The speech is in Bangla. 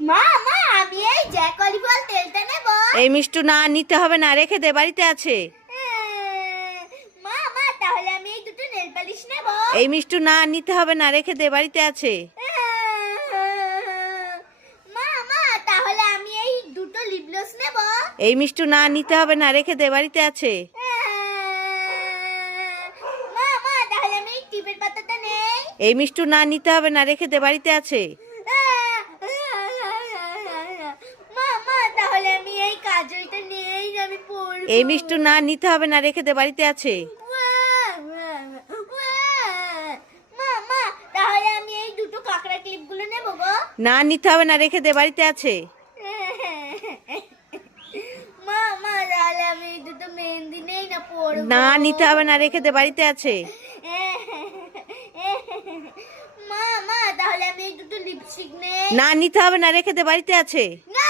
মা মা আমি এই জ্যাক অলিভ অয়েল তেলটা নেব। এই মিষ্টু না, নিতে হবে না, রেখে দে, বাড়িতে আছে। মা মা তাহলে আমি এই দুটো নেল পালিশ নেব। এই মিষ্টু না, নিতে হবে না, রেখে দে, বাড়িতে আছে। মা মা তাহলে আমি এই দুটো লিপ গ্লস নেব। এই মিষ্টু না, নিতে হবে না, রেখে দে, বাড়িতে আছে। মা মা তাহলে আমি এই টিপের পাতাটা নেই। এই মিষ্টু না, নিতে হবে না, রেখে দে, বাড়িতে আছে। মা মা তাহলে আমি এই কাজলটা নেই, আমি পরবো। এই মিষ্টু না, নিতে হবে না, রেখে দে, বাড়িতে আছে। মা মা তাহলে আমি এই দুটো কাঁকড়া ক্লিপগুলো নেব গো। না, নিতে হবে না, রেখে দে, বাড়িতে আছে। মা মা তাহলে আমি এই দুটো মেহেন্দি নেই না পরবো। না, নিতে হবে না, রেখে দে, বাড়িতে আছে। মা মা তাহলে আমি এই দুটো লিপস্টিক নেই। না, নিতে হবে না, রেখে দে, বাড়িতে আছে। না